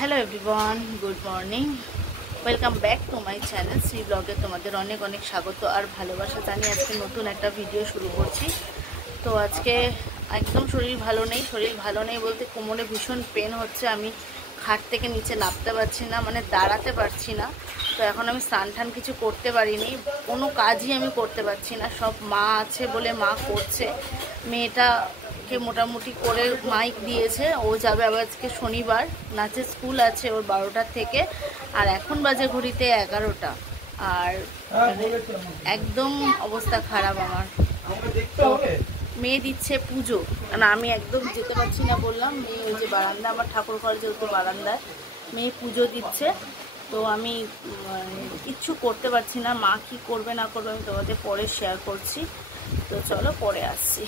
Hello everyone, good morning. Welcome back to my channel Shri ব্লগে। তোমাদের অনেক অনেক স্বাগত আর ভালোবাসা জানিয়ে আজকে নতুন একটা ভিডিও শুরু করছি। তো আজকে একদম শরীর ভালো নেই বলতে কোমরে ভীষণ পেন হচ্ছে। আমি খাট থেকে নিচে নামতে পারছি না, মানে দাঁড়াতে পারছি না। তো এখন আমি স্নান টান কিছু করতে পারিনি, কোনো কাজই আমি করতে পারছি না। সব মা আছে বলে মা করছে। মেয়েটাকে মোটামুটি করে মাইক দিয়েছে, ও যাবে আবার আজকে শনিবার, নাচের স্কুল আছে ওর 12টার থেকে, আর এখন বাজে ঘড়িতে 11টা। আর একদম অবস্থা খারাপ আমার। তো মেয়ে দিচ্ছে পুজো, কারণ আমি একদম যেতে পারছি না বললাম। মেয়ে ওই যে বারান্দা, আমার ঠাকুর ঘর যেহেতু বারান্দায়, মেয়ে পুজো দিচ্ছে। তো আমি কিচ্ছু করতে পারছি না। মা কি করবে না করবে আমি তোমাদের পরে শেয়ার করছি। তো চলো পরে আসছি।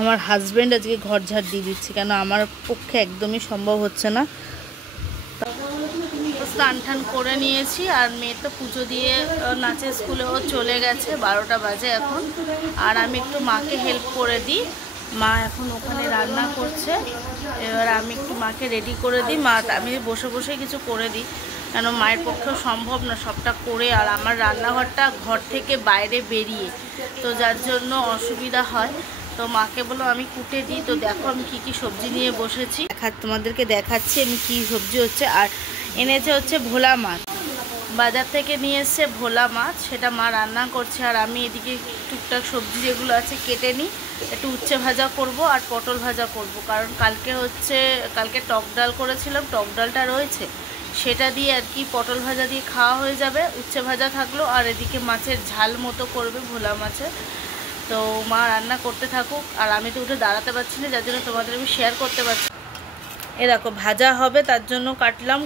আমার হাজব্যান্ড আজকে ঘর ঝাড় দিয়ে দিচ্ছে, কেন আমার পক্ষে একদমই সম্ভব হচ্ছে না। স্নান টান করে নিয়েছি, আর মেয়ে তো পুজো দিয়ে নাচের স্কুলেও চলে গেছে, 12টা বাজে এখন। আর আমি একটু মাকে হেল্প করে দিই। মা এখন ওখানে রান্না করছে, এবার আমি একটু মাকে রেডি করে দিই। আমি বসে বসে কিছু করে দিই, কেন মায়ের পক্ষেও সম্ভব না সবটা করে। আর আমার রান্নাঘরটা ঘর থেকে বাইরে বেরিয়ে, তো যার জন্য অসুবিধা হয়। তো মাকে বলো আমি কুটে দিই। তো দেখো আমি কি সবজি নিয়ে বসেছি, তোমাদেরকে দেখাচ্ছি আমি কি সবজি হচ্ছে। আর এনেছে হচ্ছে ভোলা মাছ, বাজার থেকে নিয়ে এসছে ভোলা মাছ, সেটা মা রান্না করছে। আর আমি এদিকে টুকটাক সবজি যেগুলো আছে কেটে নিই, একটু উচ্ছে ভাজা করব আর পটল ভাজা করব। কারণ কালকে টক ডাল করেছিলাম, টক ডালটা রয়েছে, সেটা দিয়ে আর কি পটল ভাজা দিয়ে খাওয়া হয়ে যাবে। উচ্ছে ভাজা থাকলো, আর এদিকে মাছের ঝাল মতো করবে ভোলা মাছের। তো মা রান্না করতে থাকুক, আর আমি তো উঠে দাঁড়াতে পারছি না, যার জন্য তোমাদের আমি শেয়ার করতে পারছি। এ দেখো ভাজা হবে, তার জন্য কাটলাম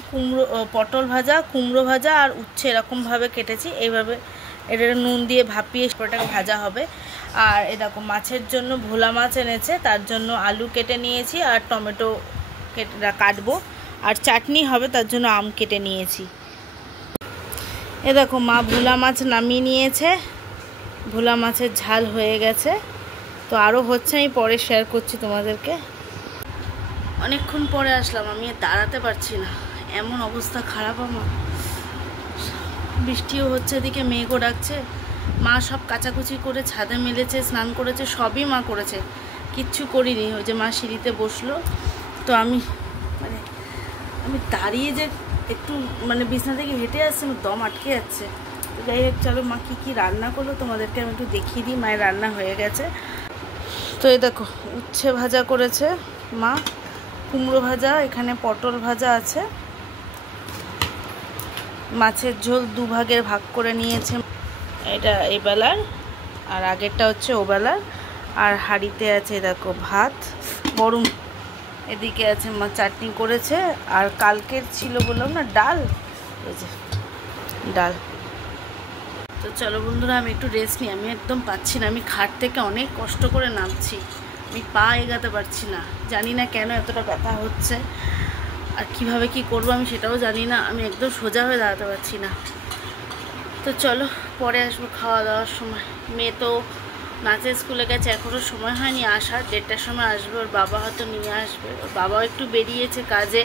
পটল ভাজা, কুমড়ো ভাজা আর উচ্ছে এরকমভাবে কেটেছি। এইভাবে এটা নুন দিয়ে ভাপিয়ে ওটাকে ভাজা হবে। আর এ দেখো মাছের জন্য ভোলা মাছ এনেছে, তার জন্য আলু কেটে নিয়েছি আর টমেটো কাটবো। আর চাটনি হবে, তার জন্য আম কেটে নিয়েছি। এ দেখো মা ভোলা মাছ নামিয়ে নিয়েছে, ভোলা মাছের ঝাল হয়ে গেছে। তো আরও হচ্ছে, আমি পরে শেয়ার করছি তোমাদেরকে। অনেকক্ষণ পরে আসলাম, আমি দাঁড়াতে পারছি না, এমন অবস্থা খারাপ আমার। বৃষ্টিও হচ্ছে, এদিকে মেঘও ডাকছে। মা সব কাচাকুচি করে ছাদে মেলেছে, স্নান করেছে, সবই মা করেছে, কিচ্ছু করিনি। ওই যে মা সিঁড়িতে বসলো, তো আমি দাঁড়িয়ে যে একটু বিছনা থেকে হেঁটে আসছে, আমার দম আটকে যাচ্ছে। তো যাই হোক, চলো মা কি রান্না করলো তোমাদেরকে আমি একটু দেখিয়ে দিই। মায়ের রান্না হয়ে গেছে। তো এই দেখো উচ্ছে ভাজা করেছে মা, কুমড়ো ভাজা, এখানে পটল ভাজা আছে, মাছের ঝোল দুভাগের ভাগ করে নিয়েছে। এটা এবেলার, আর আগেরটা হচ্ছে ওবেলার। আর হাঁড়িতে আছে দেখো ভাত গরম, এদিকে আছে মা চাটনি করেছে। আর কালকের ছিল বললাম না ডাল, এই যে ডাল। তো চলো বন্ধুরা, আমি একটু রেস্ট নিই, আমি একদম পাচ্ছি না। আমি খাট থেকে অনেক কষ্ট করে নামছি, আমি পা এগাতে পারছি না, জানি না কেন এতটা ব্যথা হচ্ছে। আর কিভাবে কি করবো আমি সেটাও জানি না, আমি একদম সোজা হয়ে দাঁড়াতে পারছি না। তো চলো পরে আসবো খাওয়া দাওয়ার সময়। মেয়ে তো নাচের স্কুলে গেছে, এখনও সময় হয়নি আসার, 1:30টার সময় আসবে। ওর বাবা হয়তো নিয়ে আসবে, ওর বাবাও একটু বেরিয়েছে কাজে।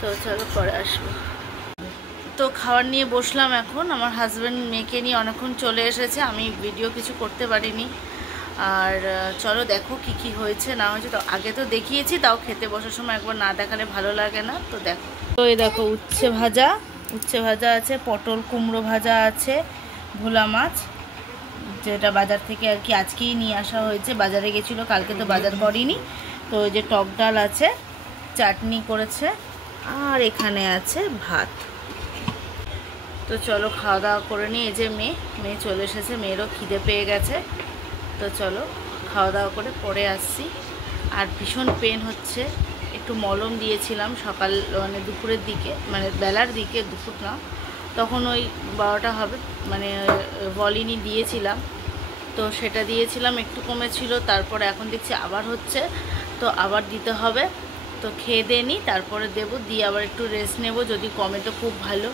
তো চলো পরে আসবো। তো খাবার নিয়ে বসলাম এখন। আমার হাজব্যান্ড মেয়েকে নিয়ে অনেকক্ষণ চলে এসেছে, আমি ভিডিও কিছু করতে পারিনি। আর চলো দেখো কি হয়েছে না হয়েছে। তো আগে তো দেখিয়েছি, তাও খেতে বসার সময় একবার না দেখালে ভালো লাগে না। তো দেখো, তো এই দেখো উচ্ছে ভাজা আছে, পটল কুমড়ো ভাজা আছে, ভোলা মাছ যেটা বাজার থেকে আর কি আজকেই নিয়ে আসা হয়েছে, বাজারে গেছিলো, কালকে তো বাজার করিনি। তো ওই যে টক ডাল আছে, চাটনি করেছে, আর এখানে আছে ভাত। তো চলো খাওয়া দাওয়া করে নিই। এই যে মেয়ে চলে এসেছে, মেয়েরও খিদে পেয়ে গেছে। তো চলো খাওয়া দাওয়া করে পরে আসছি। আর ভীষণ পেন হচ্ছে, একটু মলম দিয়েছিলাম সকাল দুপুরের দিকে, বেলার দিকে, দুপুর না, তখন ওই 12টা হবে, ভলিনি দিয়েছিলাম। তো সেটা দিয়েছিলাম, একটু কমেছিল, তারপরে এখন দেখছি আবার হচ্ছে, তো আবার দিতে হবে। তো খেয়ে দিয়ে নিই, তারপরে দেবো, দিয়ে আবার একটু রেস্ট নেব। যদি কমে তো খুব ভালো,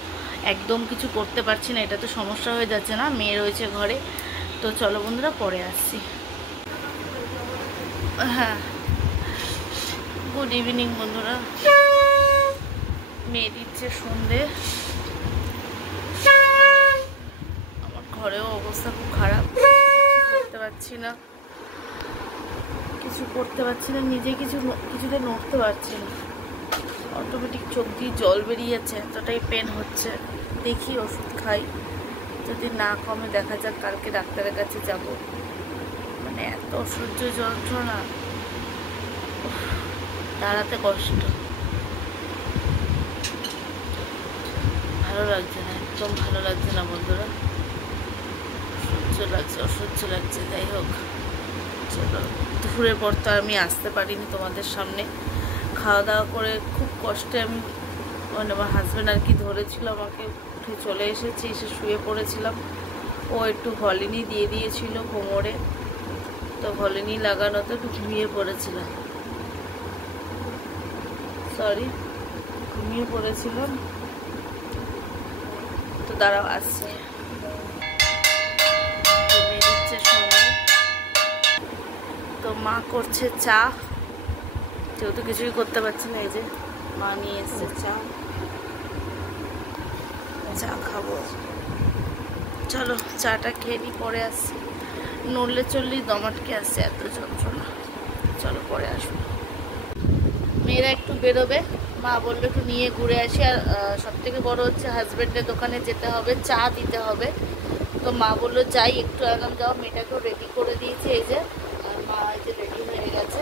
একদম কিছু করতে পারছি না, এটা তো সমস্যা হয়ে যাচ্ছে না, মেয়ে রয়েছে ঘরে। তো চলো বন্ধুরা পরে আসছি। হ্যাঁ গুড ইভিনিং বন্ধুরা। মেয়ে দিচ্ছে সন্ধে। আমার ঘরেও অবস্থা খুব খারাপ, করতে পারছি না, কিছু করতে পারছি না, নিজে কিছুতে নড়তে পারছি না। অটোমেটিক চোখ দিয়ে জল বেরিয়ে যাচ্ছে, এতটাই পেন হচ্ছে। দেখি ওষুধ খাই, যদি না কমে দেখা যাক কালকে ডাক্তারের কাছে যাব। মানে এত অসহ্য যন্ত্রণা, দাঁড়াতে কষ্ট, ভালো লাগছে না, একদম ভালো লাগছে না বন্ধুরা, অসহ্য লাগছে। যাই হোক, চলো, দুপুরের পর তো আমি আসতে পারিনি তোমাদের সামনে। খাওয়া দাওয়া করে খুব কষ্টে আমি, মানে আমার হাজব্যান্ড আর কি ধরেছিল আমাকে, উঠে চলে এসেছি, এসে শুয়ে পড়েছিলাম। ও একটু ভলিনি দিয়ে দিয়েছিল কোমরে, তো ভলিনি লাগানোতে একটু ঘুমিয়ে পড়েছিলাম, ঘুমিয়ে পড়েছিলাম। তো দাঁড়াও আসছে, দিচ্ছে সঙ্গে। তো মা করছে চা, যেহেতু কিছুই করতে পারছি না, এই যে মা নিয়ে এসছে চা খাবো। চলো চাটা খেয়ে নিই, পরে আসছি। নড়লে চললেই দম আটকে আসছে, এত যন্ত্রণা। চলো পরে আসবো। মেয়েরা একটু বেরোবে, মা বললো একটু নিয়ে ঘুরে আসি। আর সব থেকে বড় হচ্ছে হাজব্যান্ডের দোকানে যেতে হবে, চা দিতে হবে। তো মা বললো যাই, একটু আগাম যাও। মেয়েটাকেও রেডি করে দিয়েছে, এই যে মা এই যে রেডি হয়ে গেছে।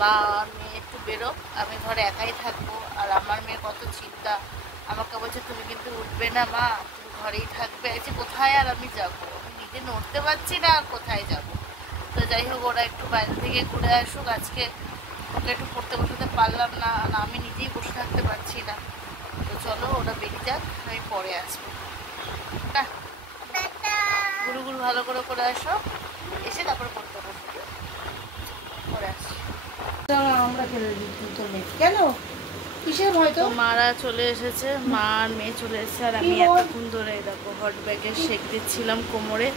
মা আর মেয়ে একটু বেরো, আমি ঘরে একাই থাকবো। আর আমার মেয়ে কত চিন্তা, আমাকে বলছে তুমি কিন্তু উঠবে না মা, তুমি ঘরেই থাকবে। আছে কোথায় আর আমি যাবো, আমি নিজে নড়তে পারছি না, আর কোথায় যাব। তো যাই হোক, ওরা একটু বাইরে থেকে ঘুরে আসুক। আজকে ওকে একটু পড়তে বসাতে পারলাম না, আর আমি নিজেই বসে থাকতে পারছি না। তো চলো ওরা বেরিয়ে যাক, আমি পরে আসবো। গুরু ভালো করে আসো, এসে তারপরে পড়তে বসবো, পরে আসি। আমরা খেলে দিচ্ছি কেন, কিসের হয়তো। মারা চলে এসেছে, মা আর মেয়ে চলে এসেছে। আর আমি এতক্ষণ ধরে দেখো হট ব্যাগে শেক দিচ্ছিলাম কোমরে।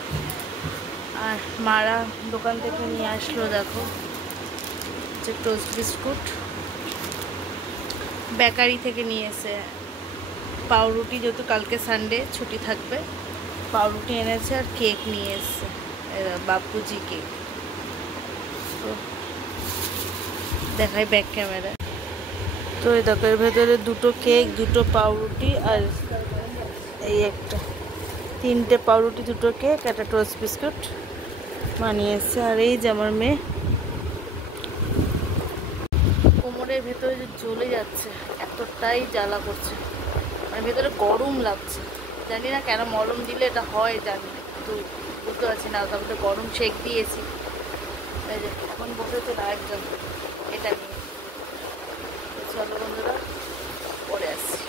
আর মারা দোকান থেকে নিয়ে আসলো, দেখো যে টোস্ট বিস্কুট বেকারি থেকে নিয়ে এসে, পাউরুটি, যেহেতু কালকে সানডে ছুটি থাকবে, পাউরুটি এনেছে। আর কেক নিয়ে এসছে, বাপুজি কেক। তো দেখাই ব্যাক ক্যামেরা। তো এই দেখো, এর ভেতরে দুটো কেক, দুটো পাউরুটি, আর এই একটা, তিনটে পাউরুটি, দুটো কেক, একটা টোস্ট বিস্কুট বানিয়ে এসছে। আর এই যে আমার মেয়ে, কোমরের ভেতরে যে জ্বলে যাচ্ছে, এতটাই জ্বালা করছে, মানে ভেতরে গরম লাগছে। জানি না কেন মলম দিলে এটা হয়, জানি না, কিন্তু বুঝতে পারছি না। তারপরে গরম শেক দিয়েছি, এই যে এখন বসেছে না একজন এটা নিয়ে। চলো বন্ধুরা, পরে আসছি।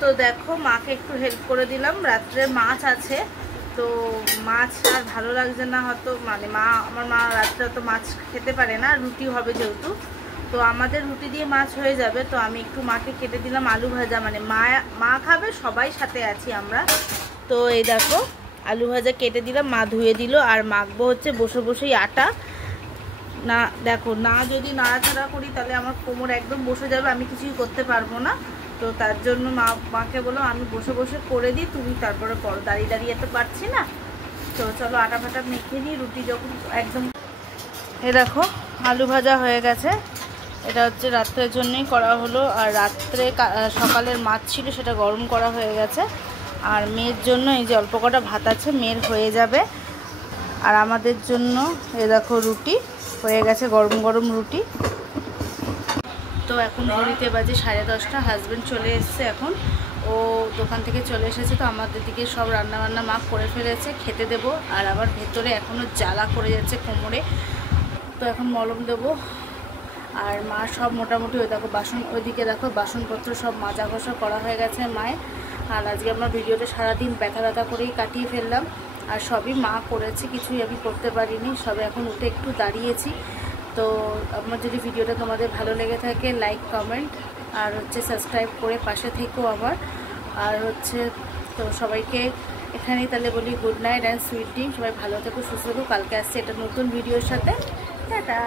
তো দেখো, মাকে একটু হেল্প করে দিলাম। রাত্রে মাছ আছে, তো মাছ আর ভালো লাগছে না হয়তো, মানে আমার মা রাত্রে তো মাছ খেতে পারে না, রুটি হবে যেহেতু, তো আমাদের রুটি দিয়ে মাছ হয়ে যাবে। তো আমি একটু মাকে কেটে দিলাম আলু ভাজা, মানে মা খাবে, সবাই সাথে আছি আমরা। তো এই দেখো আলু ভাজা কেটে দিলাম, মা ধুয়ে দিল। আর মাখবো হচ্ছে বসে বসেই আটা। না দেখো, না যদি নাড়াচাড়া করি তাহলে আমার কোমর একদম বসে যাবে, আমি কিছুই করতে পারবো না। তো তার জন্য মাকে বললো আমি বসে বসে করে দিই, তুমি তারপরে করো, দাঁড়িয়ে দাঁড়িয়ে তো পারছি না। তো চলো আটা ফাটা মেখে নিই, রুটি যখন একদম। এ দেখো আলু ভাজা হয়ে গেছে, এটা হচ্ছে রাত্রের জন্যই করা হলো। আর রাত্রে সকালের মাছ ছিল, সেটা গরম করা হয়ে গেছে। আর মেয়ের জন্য এই যে অল্প কটা ভাত আছে, মেয়ের হয়ে যাবে। আর আমাদের জন্য এ দেখো রুটি হয়ে গেছে, গরম গরম রুটি। তো এখন ঘড়িতে বাজে 10:30। হাজব্যান্ড চলে এসছে এখন, ও দোকান থেকে চলে এসেছে। তো আমাদের দিকে সব রান্নাবান্না মা করে ফেলেছে, খেতে দেবো। আর আবার ভেতরে এখনও জ্বালা করে যাচ্ছে কোমরে, তো এখন মলম দেবো। আর মা সব মোটামুটি ওই দেখো বাসন, ওইদিকে দেখো বাসনপত্র সব মাজা ঘষা করা হয়ে গেছে মায়ের। আর আজকে আমার ভিডিওটা সারাদিন ব্যথা করেই কাটিয়ে ফেললাম। আর সবই মা করেছে, কিছুই আমি করতে পারিনি, সবে এখন উঠে একটু দাঁড়িয়েছি। তো আমার যদি ভিডিওটা তোমাদের ভালো লেগে থাকে, লাইক কমেন্ট আর হচ্ছে সাবস্ক্রাইব করে পাশে থেকেও আবার। আর হচ্ছে তো সবাইকে এখানেই তাহলে বলি good night and sweet dream. সবাই ভালো থেকো, সুস্থ থেকো। কালকে আসছে একটা নতুন ভিডিওর সাথে। টাটা।